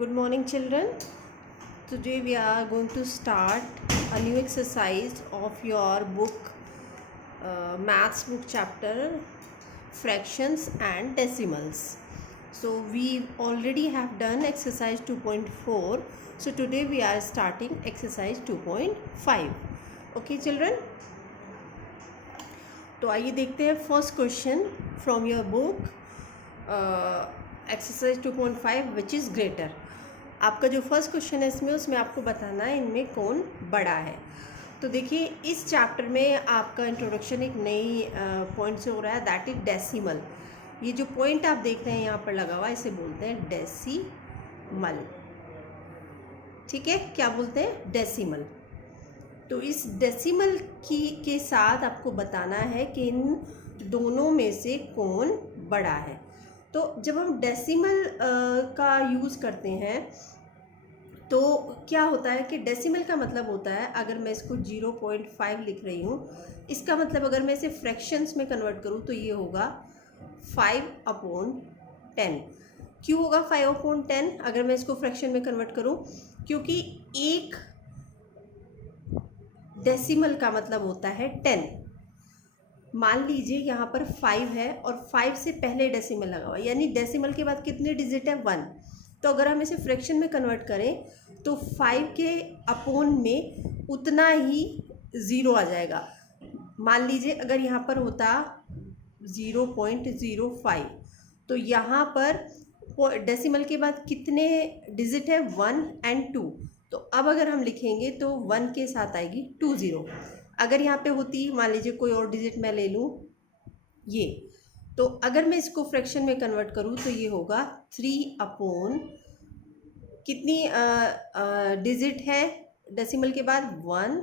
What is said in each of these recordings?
Good morning, children. Today we are going to start a new exercise of your book, maths book chapter, fractions and decimals. So we already have done exercise 2.4. So today we are starting exercise 2.5. Okay, children. तो आइए देखते हैं first question from your book exercise 2.5 which is greater. आपका जो first question है उसमें आपको बताना है इनमें कौन बड़ा है. तो देखिए इस चैप्टर में आपका इंट्रोडक्शन एक नई पॉइंट से हो रहा है, दैट इज डेसिमल. ये जो पॉइंट आप देख रहे हैं यहाँ पर लगा हुआ है इसे बोलते हैं डेसिमल. ठीक है, क्या बोलते हैं? डेसिमल. तो इस डेसिमल के साथ आपको बताना है कि इन दोनों में से कौन बड़ा है. तो जब हम डेसिमल का यूज़ करते हैं तो क्या होता है कि डेसिमल का मतलब होता है, अगर मैं इसको 0.5 लिख रही हूँ, इसका मतलब अगर मैं इसे फ्रैक्शंस में कन्वर्ट करूँ तो ये होगा 5/10. क्यों होगा 5/10 अगर मैं इसको फ्रैक्शन में कन्वर्ट करूँ? क्योंकि एक डेसिमल का मतलब होता है 10. मान लीजिए यहाँ पर 5 है और 5 से पहले डेसिमल लगा हुआ है, यानी डेसिमल के बाद कितने डिजिट है? 1. तो अगर हम इसे फ्रैक्शन में कन्वर्ट करें तो 5 के अपोन में उतना ही ज़ीरो आ जाएगा. मान लीजिए अगर यहाँ पर होता 0.05 तो यहाँ पर डेसिमल के बाद कितने डिजिट है? 1 और 2. तो अब अगर हम लिखेंगे तो 1 के साथ आएगी 20. अगर यहाँ पे होती, मान लीजिए कोई और डिजिट मैं ले लूँ ये, तो अगर मैं इसको फ्रैक्शन में कन्वर्ट करूँ तो ये होगा 3 कितनी डिजिट है डेसिमल के बाद? 1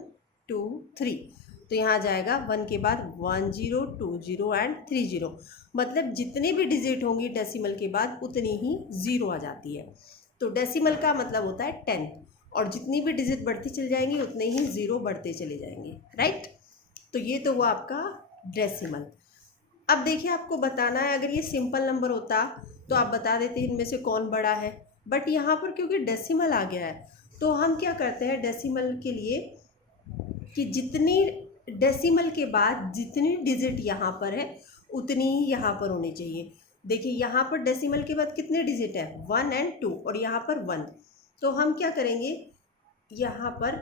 2 3. तो यहाँ जाएगा 1 के बाद 1 0 2 0 एंड 3 0. मतलब जितने भी डिजिट होंगी डेसिमल के बाद उतनी ही ज़ीरो आ जाती है. तो डेसिमल का मतलब होता है 10, और जितनी भी डिजिट बढ़ती चली जाएंगी उतने ही ज़ीरो बढ़ते चले जाएंगे. राइट. तो ये तो हुआ आपका डेसिमल. अब देखिए आपको बताना है, अगर ये सिंपल नंबर होता तो आप बता देते इनमें से कौन बड़ा है, बट यहाँ पर क्योंकि डेसिमल आ गया है तो हम क्या करते हैं डेसिमल के लिए कि जितनी डेसिमल के बाद जितनी डिजिट यहाँ पर है उतनी ही यहाँ पर होनी चाहिए. देखिए यहाँ पर डेसिमल के बाद कितने डिजिट है? 1 और 2, और यहाँ पर 1. तो हम क्या करेंगे, यहाँ पर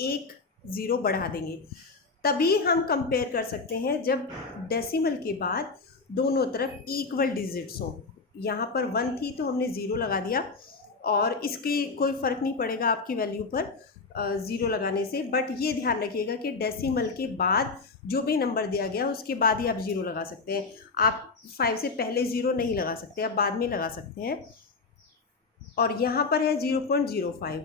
एक ज़ीरो बढ़ा देंगे. तभी हम कंपेयर कर सकते हैं जब डेसिमल के बाद दोनों तरफ इक्वल डिजिट्स हों. यहाँ पर 1 थी तो हमने ज़ीरो लगा दिया, और इसकी कोई फ़र्क नहीं पड़ेगा आपकी वैल्यू पर ज़ीरो लगाने से. बट ये ध्यान रखिएगा कि डेसिमल के बाद जो भी नंबर दिया गया उसके बाद ही आप ज़ीरो लगा सकते हैं. आप 5 से पहले ज़ीरो नहीं लगा सकते, आप बाद में लगा सकते हैं. और यहाँ पर है 0.05,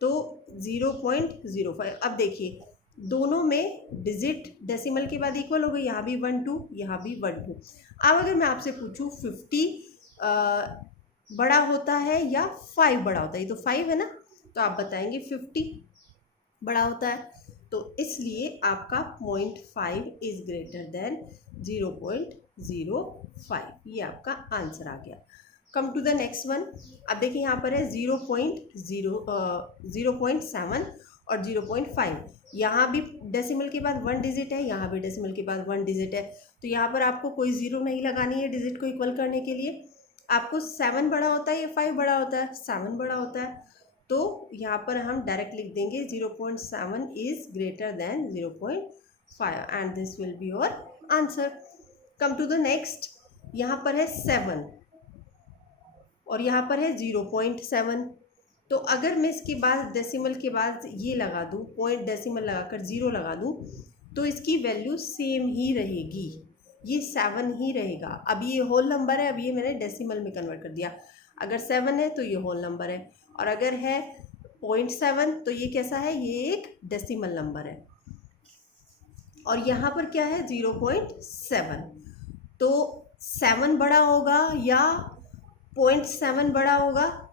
तो 0.05. अब देखिए दोनों में डिजिट डेसिमल के बाद इक्वल हो गई, यहाँ भी 1 2, यहाँ भी 1 2. अब अगर मैं आपसे पूछूं 50 बड़ा होता है या 5 बड़ा होता है, ये तो 5 है ना, तो आप बताएंगे 50 बड़ा होता है. तो इसलिए आपका 0.5 इज़ ग्रेटर देन 0.05. ये आपका आंसर आ गया. Come to the next one. अब देखिए यहाँ पर है 0.7 और 0.5. यहाँ भी डेसिमल के बाद 1 डिजिट है, यहाँ भी डेसिमल के बाद 1 डिजिट है. तो यहाँ पर आपको कोई ज़ीरो नहीं लगानी है डिजिट को इक्वल करने के लिए. आपको 7 बड़ा होता है या 5 बड़ा होता है? 7 बड़ा होता है. तो यहाँ पर हम डायरेक्ट लिख देंगे 0.7 is greater than 0.5 and this will be your answer. Come to the next. यहाँ पर है 7 और यहाँ पर है 0.7. तो अगर मैं इसके बाद डेसिमल के बाद ये लगा दूँ, पॉइंट डेसिमल लगाकर ज़ीरो लगा दूँ, तो इसकी वैल्यू सेम ही रहेगी, ये 7 ही रहेगा. अब ये होल नंबर है, अब ये मैंने डेसिमल में कन्वर्ट कर दिया. अगर 7 है तो ये होल नंबर है, और अगर है 0.7 तो ये कैसा है? ये एक डेसिमल नंबर है. और यहाँ पर क्या है? 0.7. तो 7 बड़ा होगा या 0.7 बड़ा होगा?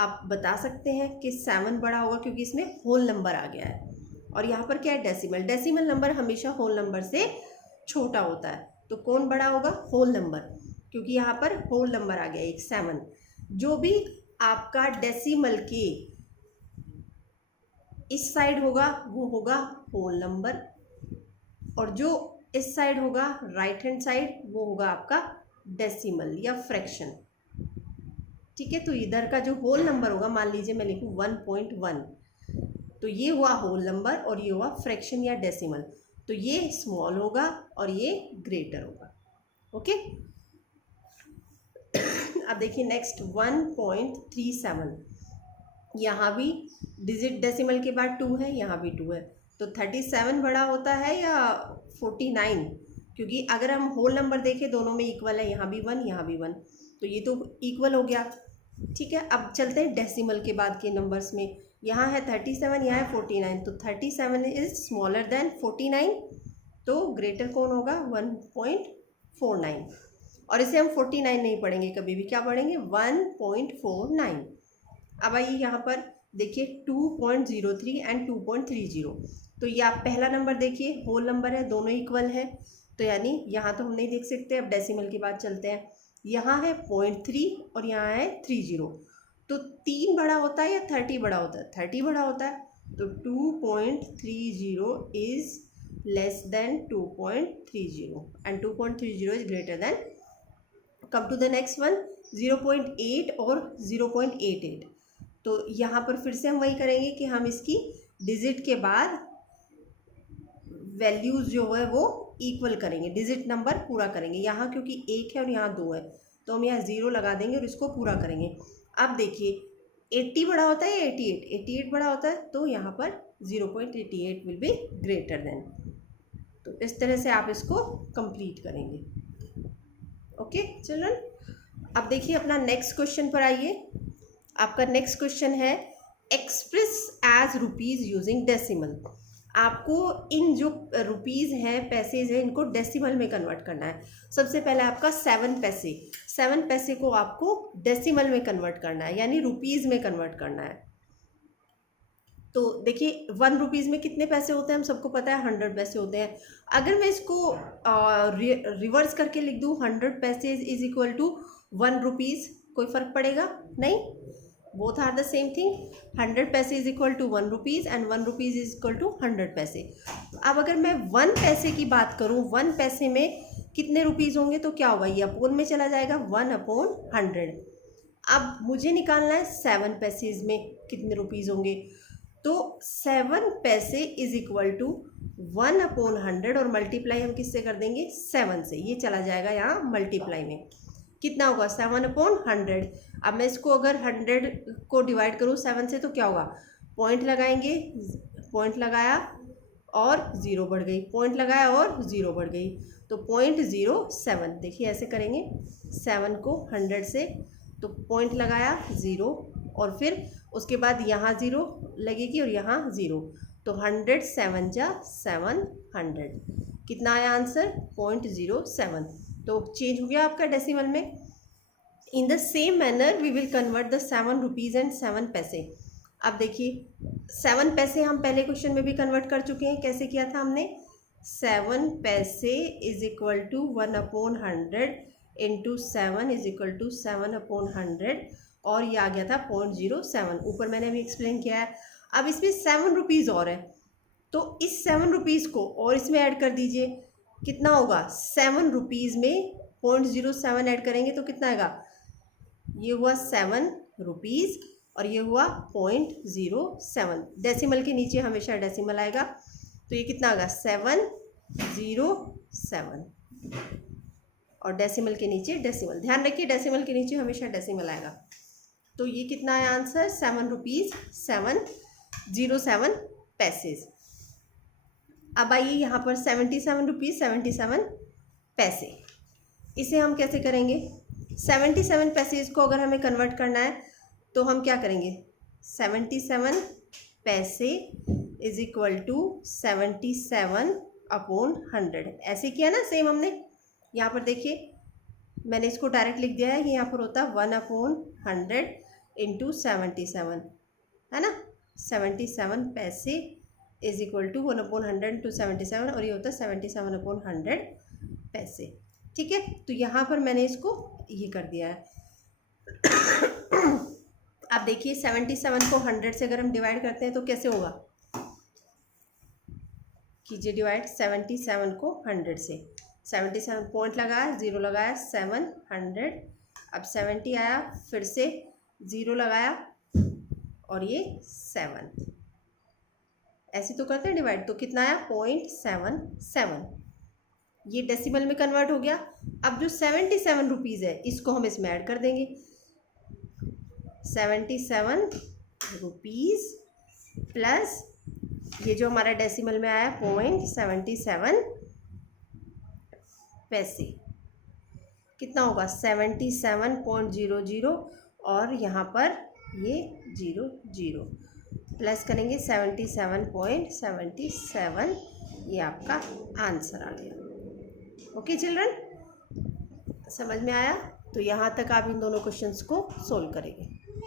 आप बता सकते हैं कि 7 बड़ा होगा क्योंकि इसमें होल नंबर आ गया है. और यहाँ पर क्या है? डेसिमल. डेसिमल नंबर हमेशा होल नंबर से छोटा होता है. तो कौन बड़ा होगा? होल नंबर, क्योंकि यहाँ पर होल नंबर आ गया एक 7. जो भी आपका डेसिमल के इस साइड होगा वो होगा होल नंबर, और जो इस साइड होगा राइट हैंड साइड वो होगा आपका डेसिमल या फ्रैक्शन। ठीक है, तो इधर का जो होल नंबर होगा, मान लीजिए मैं लिखूँ 1.1, तो ये हुआ होल नंबर और ये हुआ फ्रैक्शन या डेसिमल, तो ये स्मॉल होगा और ये ग्रेटर होगा। ओके, अब देखिए नेक्स्ट 1.37, यहाँ भी डिजिट डेसिमल के बाद 2 है, यहाँ भी 2 है, तो 37 बड़ा होता है या 49, क्योंकि अगर हम होल नंबर देखें दोनों में इक्वल है, यहाँ भी 1 यहाँ भी 1, तो ये तो इक्वल हो गया। ठीक है, अब चलते हैं डेसिमल के बाद के नंबर्स में। यहाँ है 37, यहाँ है 49, तो 37 इज स्मॉलर देन 49, तो ग्रेटर कौन होगा 1.49, और इसे हम 49 नहीं पढ़ेंगे कभी भी, क्या पढ़ेंगे 1.49। अब आइए यहाँ पर देखिए 2.03 एंड 2.30, तो ये आप पहला नंबर देखिए होल नंबर है, दोनों इक्वल है, तो यानी यहाँ तो हम नहीं देख सकते। अब डेसिमल की बात चलते हैं, यहाँ है 0.3 और यहाँ है 30, तो 3 बड़ा होता है या 30 बड़ा होता है, 30 बड़ा होता है, तो 2.30 is less than 2.30 and 2.30 is greater than. Come to the next one 0.8 और 0.88, तो यहाँ पर फिर से हम वही करेंगे कि हम इसकी डिजिट के बाद वैल्यूज़ जो है वो इक्वल करेंगे, डिजिट नंबर पूरा करेंगे। यहाँ क्योंकि 1 है और यहाँ 2 है, तो हम यहाँ 0 लगा देंगे और इसको पूरा करेंगे। अब देखिए 80 बड़ा होता है या 88, 88 बड़ा होता है, तो यहाँ पर 0.88 विल बी ग्रेटर देन। तो इस तरह से आप इसको कंप्लीट करेंगे। ओके चिल्ड्रन, अब देखिए अपना नेक्स्ट क्वेश्चन पर आइए। आपका नेक्स्ट क्वेश्चन है express as rupees using decimal. आपको इन जो रुपीज़ हैं, पैसेज हैं, इनको डेसिमल में कन्वर्ट करना है। सबसे पहले आपका 7 पैसे, 7 पैसे को आपको डेसिमल में कन्वर्ट करना है, यानी रुपीज़ में कन्वर्ट करना है। तो देखिए 1 रुपीज़ में कितने पैसे होते हैं हम सबको पता है, 100 पैसे होते हैं। अगर मैं इसको रिवर्स करके लिख दूँ 100 पैसे इज इक्वल टू 1 रुपीज़, कोई फ़र्क पड़ेगा नहीं, both are the same thing. 100 पैसे is equal to 1 rupees and 1 rupees is equal to 100 पैसे। अब अगर मैं 1 पैसे की बात करूँ, 1 पैसे में कितने रुपीज़ होंगे, तो क्या होगा, ये अपोन में चला जाएगा 1/100। अब मुझे निकालना है 7 पैसेज में कितने रुपीज़ होंगे, तो 7 पैसे इज इक्वल टू 1/100 और मल्टीप्लाई हम किससे कर देंगे 7 से, ये चला जाएगा यहाँ मल्टीप्लाई में, कितना होगा 7/100। अब मैं इसको अगर 100 को डिवाइड करूँ 7 से तो क्या होगा, पॉइंट लगाएंगे, पॉइंट लगाया और 0 बढ़ गई, पॉइंट लगाया और 0 बढ़ गई, तो 0.07। देखिए ऐसे करेंगे 7 को 100 से, तो पॉइंट लगाया 0 और फिर उसके बाद यहाँ 0 लगेगी और यहाँ 0, तो 100 7 जा 700, कितना आया आंसर 0.07। तो चेंज हो गया आपका डेसिमल में। In the same manner we will convert the 7 rupees and 7 पैसे। अब देखिए 7 पैसे हम पहले क्वेश्चन में भी कन्वर्ट कर चुके हैं, कैसे किया था हमने, 7 पैसे is equal to 1/100 into 7 is equal to 7/100, और ये आ गया था 0.07, ऊपर मैंने अभी एक्सप्लेन किया है। अब इसमें 7 रुपीज़ और है, तो इस 7 रुपीज़ को और इसमें ऐड कर दीजिए, कितना होगा 7 रुपीज़ में 0.07 ऐड करेंगे तो कितना आएगा, ये हुआ 7 रुपीज़ और ये हुआ 0.07। डेसिमल के नीचे हमेशा डेसिमल आएगा, तो ये कितना आएगा 707, और डेसिमल के नीचे डेसिमल, ध्यान रखिए डेसिमल के नीचे हमेशा डेसिमल आएगा। तो ये कितना है आंसर 7 रुपीज़ 707 पैसेज। अब आइए यहाँ पर 77 रुपीज़ 77 पैसे, इसे हम कैसे करेंगे, 77 पैसेज को अगर हमें कन्वर्ट करना है तो हम क्या करेंगे, 77 पैसे इज इक्वल टू 77/100, ऐसे किया ना सेम हमने। यहाँ पर देखिए मैंने इसको डायरेक्ट लिख दिया है कि यहाँ पर होता 1/100 इंटू 77, है ना, 77 पैसे इज इक्वल टू 1/100 इंटू 77, और ये होता है 77/100 पैसे। ठीक है, तो यहाँ पर मैंने इसको ये कर दिया है। आप देखिए 77 को 100 से अगर हम डिवाइड करते हैं तो कैसे होगा, कीजिए डिवाइड 77 को 100 से। 77 पॉइंट लगाया, 0 लगाया, 700, अब 70 आया, फिर से 0 लगाया और ये 7, ऐसे तो करते हैं डिवाइड, तो कितना आया 0.77, ये डेसिमल में कन्वर्ट हो गया। अब जो 77 रुपीज़ है इसको हम इसमें ऐड कर देंगे, 77 रुपीज़ प्लस ये जो हमारा डेसिमल में आया 0.77 पैसे, कितना होगा 77.00 और यहाँ पर ये 00 प्लस करेंगे 77.77, ये आपका आंसर आ गया। ओके चिल्ड्रन, समझ में आया? तो यहाँ तक आप इन दोनों क्वेश्चंस को सोल्व करेंगे।